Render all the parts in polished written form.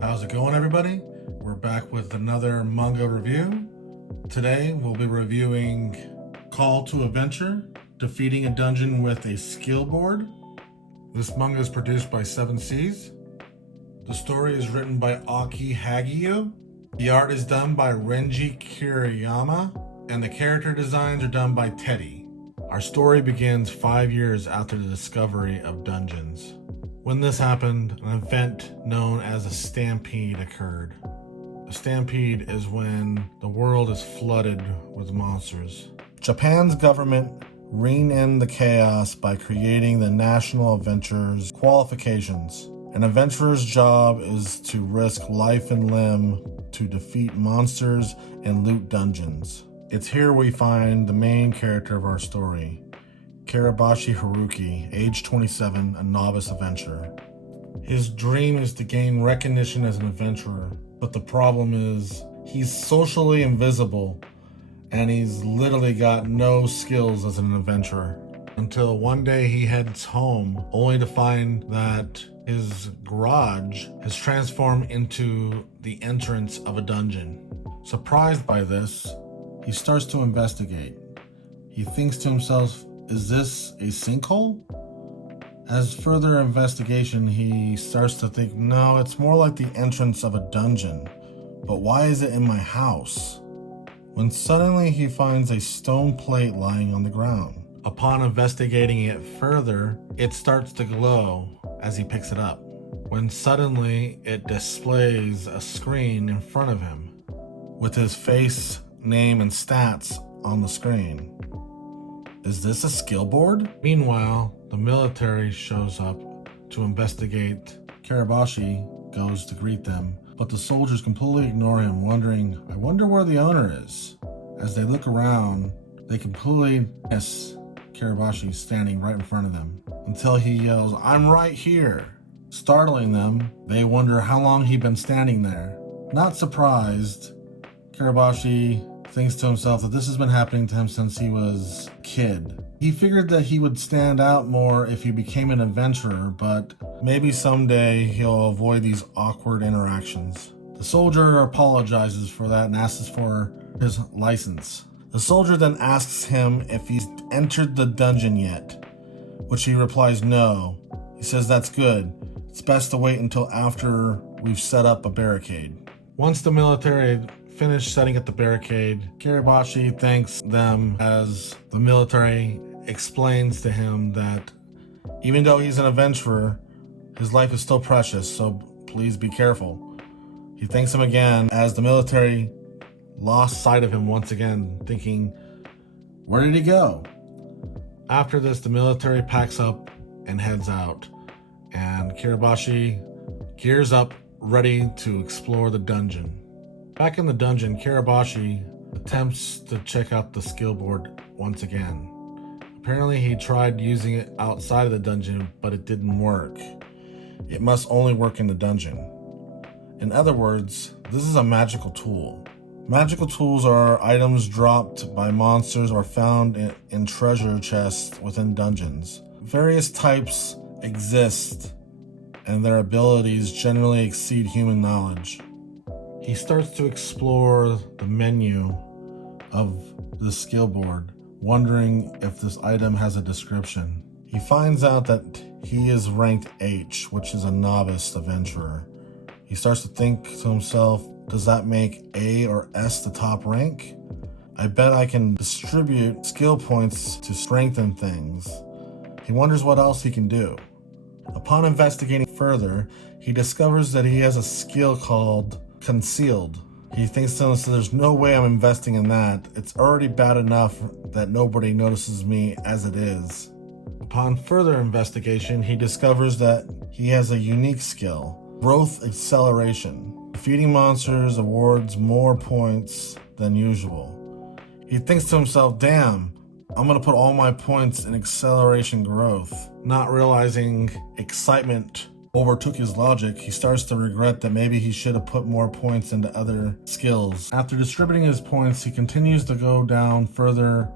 How's it going, everybody? We're back with another manga review. Today we'll be reviewing Call to Adventure, Defeating a Dungeon with a Skill Board. This manga is produced by 7 Seas. The story is written by Aki Hagio. The art is done by Renji Kiriyama, and the character designs are done by Teddy. Our story begins 5 years after the discovery of dungeons. When this happened, an event known as a stampede occurred. A stampede is when the world is flooded with monsters. Japan's government reined in the chaos by creating the National Adventurers qualifications. An adventurer's job is to risk life and limb to defeat monsters and loot dungeons. It's here we find the main character of our story, Karabashi Haruki, age 27, a novice adventurer. His dream is to gain recognition as an adventurer, but the problem is he's socially invisible and he's literally got no skills as an adventurer. Until one day he heads home only to find that his garage has transformed into the entrance of a dungeon. Surprised by this, he starts to investigate. He thinks to himself, is this a sinkhole? As further investigation, he starts to think, no, it's more like the entrance of a dungeon. But why is it in my house? When suddenly he finds a stone plate lying on the ground. Upon investigating it further, it starts to glow as he picks it up. When suddenly it displays a screen in front of him with his face, name, and stats on the screen. Is this a skill board? Meanwhile, the military shows up to investigate. Karabashi goes to greet them, but the soldiers completely ignore him, wondering, I wonder where the owner is. As they look around, they completely miss Karabashi standing right in front of them, until he yells, I'm right here. Startling them, they wonder how long he'd been standing there. Not surprised, Karabashi thinks to himself that this has been happening to him since he was a kid. He figured that he would stand out more if he became an adventurer, but maybe someday he'll avoid these awkward interactions. The soldier apologizes for that and asks for his license. The soldier then asks him if he's entered the dungeon yet, which he replies no. He says that's good. It's best to wait until after we've set up a barricade. Once the military finished setting up the barricade, Karabashi thanks them as the military explains to him that even though he's an adventurer, his life is still precious, so please be careful. He thanks him again as the military lost sight of him once again, thinking, where did he go? After this, the military packs up and heads out, and Karabashi gears up, ready to explore the dungeon. Back in the dungeon, Karabashi attempts to check out the skill board once again. Apparently he tried using it outside of the dungeon, but it didn't work. It must only work in the dungeon. In other words, this is a magical tool. Magical tools are items dropped by monsters or found in treasure chests within dungeons. Various types exist, and their abilities generally exceed human knowledge. He starts to explore the menu of the skill board, wondering if this item has a description. He finds out that he is ranked H, which is a novice adventurer. He starts to think to himself, does that make A or S the top rank? I bet I can distribute skill points to strengthen things. He wonders what else he can do. Upon investigating further, he discovers that he has a skill called Concealed. He thinks to himself, there's no way I'm investing in that. It's already bad enough that nobody notices me as it is. Upon further investigation, he discovers that he has a unique skill, Growth Acceleration. Defeating monsters awards more points than usual. He thinks to himself, damn, I'm gonna put all my points in acceleration growth. Not realizing excitement overtook his logic, he starts to regret that maybe he should have put more points into other skills. After distributing his points, he continues to go down further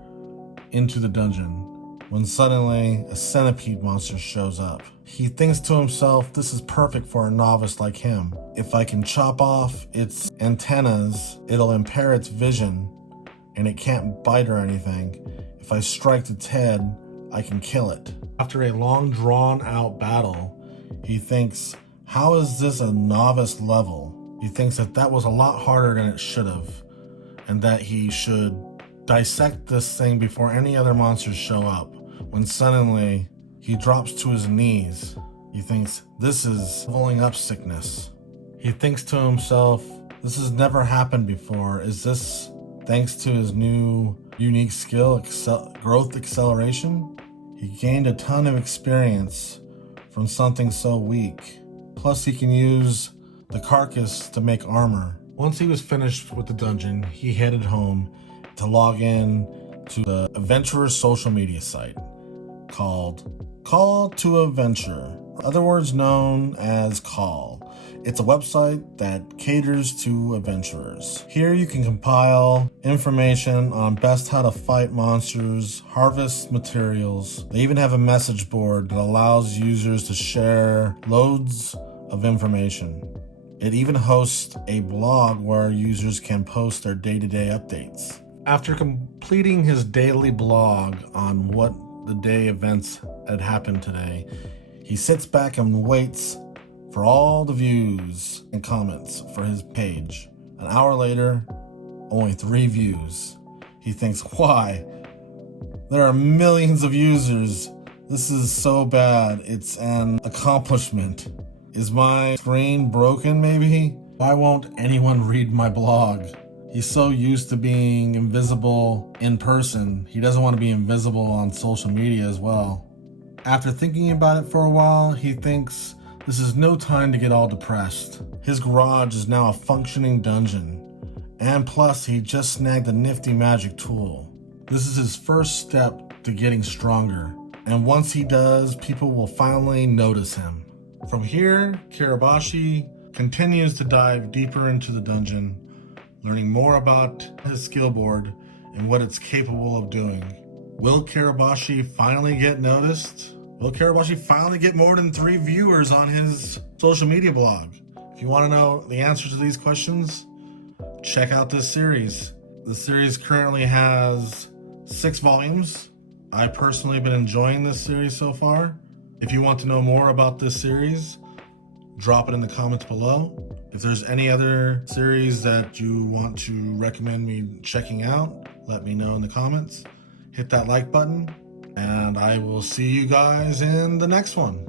into the dungeon. when suddenly a centipede monster shows up. He thinks to himself, this is perfect for a novice like him. If I can chop off its antennas, it'll impair its vision and it can't bite or anything. If I strike its head, I can kill it. After a long drawn out battle, he thinks, how is this a novice level? He thinks that was a lot harder than it should have, and that he should dissect this thing before any other monsters show up. When suddenly he drops to his knees, he thinks, this is pulling up sickness. He thinks to himself, this has never happened before. Is this thanks to his new unique skill, growth acceleration? He gained a ton of experience from something so weak. Plus he can use the carcass to make armor. Once he was finished with the dungeon, he headed home to log in to the adventurer's social media site called Call to Adventure, other words known as Call. It's a website that caters to adventurers. Here you can compile information on best how to fight monsters, harvest materials. They even have a message board that allows users to share loads of information. It even hosts a blog where users can post their day-to-day updates. After completing his daily blog on what the day events had happened today, he sits back and waits for all the views and comments for his page. An hour later, only 3 views. He thinks, why? There are millions of users. This is so bad. It's an accomplishment. Is my screen broken maybe? Why won't anyone read my blog? He's so used to being invisible in person. He doesn't want to be invisible on social media as well. After thinking about it for a while, he thinks this is no time to get all depressed. His garage is now a functioning dungeon. And plus, he just snagged a nifty magic tool. This is his first step to getting stronger. And once he does, people will finally notice him. From here, Kirabashi continues to dive deeper into the dungeon, learning more about his skill board and what it's capable of doing. Will Kirabashi finally get noticed? Will Kirabashi finally get more than 3 viewers on his social media blog? If you want to know the answers to these questions, check out this series. The series currently has 6 volumes. I personally have been enjoying this series so far. If you want to know more about this series, drop it in the comments below. If there's any other series that you want to recommend me checking out, let me know in the comments. Hit that like button, and I will see you guys in the next one.